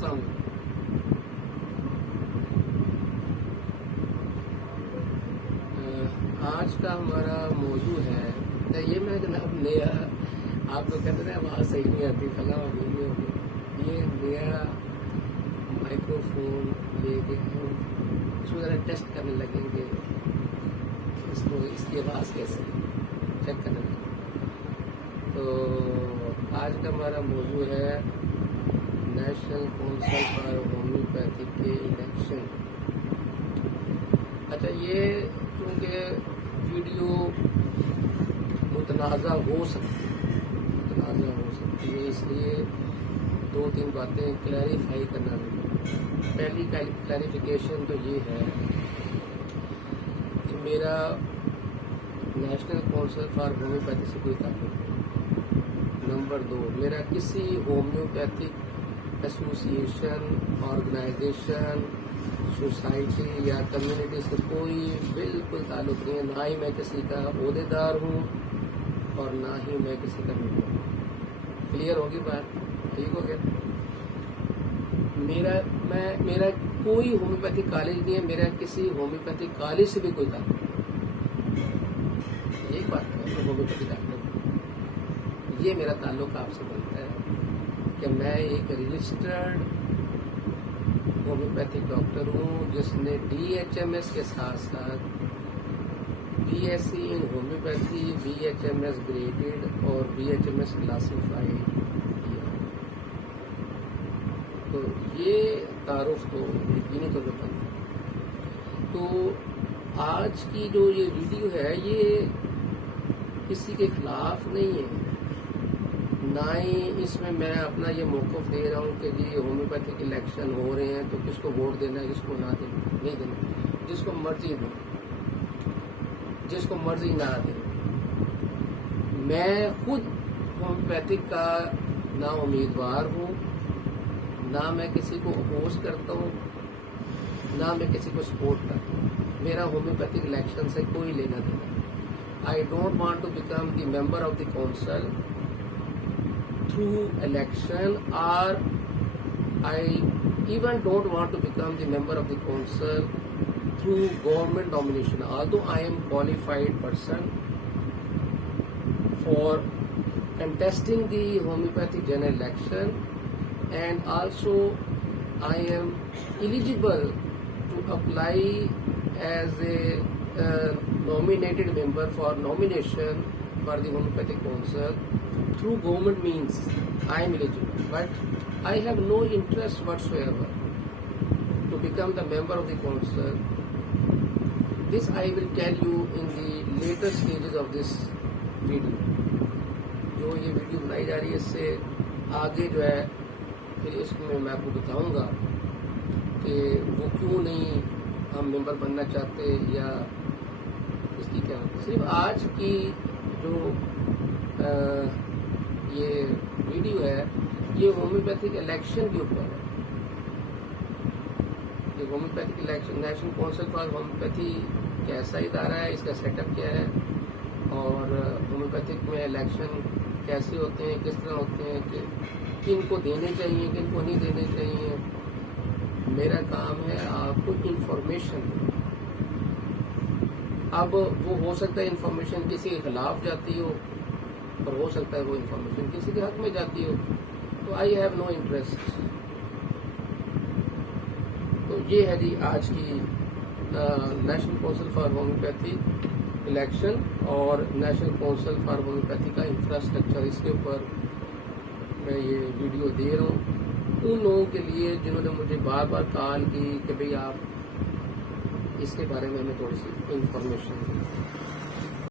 السلام علیکم. آج کا ہمارا موضوع ہے یہ میں جناب نیا آپ لوگ کہتے ہیں آواز صحیح نہیں آتی فلاں نہیں ہوگی. یہ نیا مائکرو فون لے کے ہم اس کو ذرا ٹیسٹ کرنے لگیں گے اس کی آواز کیسے چیک کرنے لگیں. تو آج کا ہمارا موضوع ہے نیشنل کونسل فار ہومیوپیتھک کے الیکشن. اچھا یہ کیونکہ ویڈیو متنازع ہو سکتی ہے اس لیے 2-3 باتیں کلیریفائی کرنا ہے. پہلی کلیریفیکیشن تو یہ ہے کہ میرا نیشنل کونسل فار ہومیوپیتھی سے کوئی تعلق نہیں. نمبر 2 میرا کسی ہومیوپیتھک ایسوسیشن آرگنائزیشن سوسائٹی یا کمیونٹی سے کوئی بالکل تعلق نہیں ہے. نہ ہی میں کسی کا عہدے دار ہوں اور نہ ہی میں کسی کا ممبر ہوں. کلیئر ہوگی بات؟ ٹھیک ہو گیا. میرا کوئی ہومیوپیتھک کالج نہیں ہے. میرا کسی ہومیوپیتھک کالج سے بھی کوئی تعلق نہیں. ایک بات ہے ہومیوپیتھک تعلق یہ میرا تعلق آپ سے بنتا ہے کہ میں ایک رجسٹرڈ ہومیوپیتھک ڈاکٹر ہوں جس نے DHMS کے ساتھ ساتھ BSc ان ہومیوپیتھی BHMS گریڈڈ اور BHMS کلاسیفائڈ کیا. تو یہ تعارف تو یقینی طور پہ بنتا ہے. تو آج کی جو یہ ویڈیو ہے یہ کسی کے خلاف نہیں ہے. نہ ہی اس میں میں اپنا یہ موقف دے رہا ہوں کہ جی ہومیوپیتھک الیکشن ہو رہے ہیں تو کس کو ووٹ دینا ہے کس کو نہ دینا نہیں دینا. جس کو مرضی دو جس کو مرضی نہ دے. میں خود ہومیوپیتھک کا نہ امیدوار ہوں نہ میں کسی کو اپوز کرتا ہوں نہ میں کسی کو سپورٹ کرتا ہوں. میرا ہومیوپیتھک الیکشن سے کوئی لینا دینا. I don't want to become the member of the council through election, or I even don't want to become the member of the council through government nomination. Although I am qualified person for contesting the homeopathic general election, and also I am eligible to apply as a nominated member for nomination for the homeopathic council through government means. I am eligible, but I have no interest whatsoever to become the member of the council. This I will tell you in the later stages of this video. جو یہ video بنائی جا رہی ہے اس سے آگے جو ہے پھر اس میں آپ کو بتاؤں گا کہ وہ کیوں نہیں ہم ممبر بننا چاہتے یا اس کی کیا. صرف آج کی جو یہ ویڈیو ہے یہ ہومیوپیتھک الیکشن کے اوپر ہے. یہ homeopathic election national council for homeopathy کیسا ادارہ ہے اس کا سیٹ اپ کیا ہے اور ہومیوپیتھک میں الیکشن کیسے ہوتے ہیں کس طرح ہوتے ہیں کہ کن کو دینے چاہیے کن کو نہیں دینے چاہیے. میرا کام ہے آپ کو انفارمیشن. اب وہ ہو سکتا ہے انفارمیشن کسی کے خلاف جاتی ہو اور ہو سکتا ہے وہ انفارمیشن کسی کے حق میں جاتی ہو. تو آئی ہیو نو انٹرسٹ. تو یہ ہے جی آج کی national council for homeopathy election اور نیشنل کونسل فار ہومیوپیتھی کا انفراسٹرکچر. اس کے اوپر میں یہ ویڈیو دے رہا ہوں ان لوگوں کے لیے جنہوں نے مجھے بار بار کال کی کہ بھئی آپ اس کے بارے میں ہمیں تھوڑی سی انفارمیشن دیں.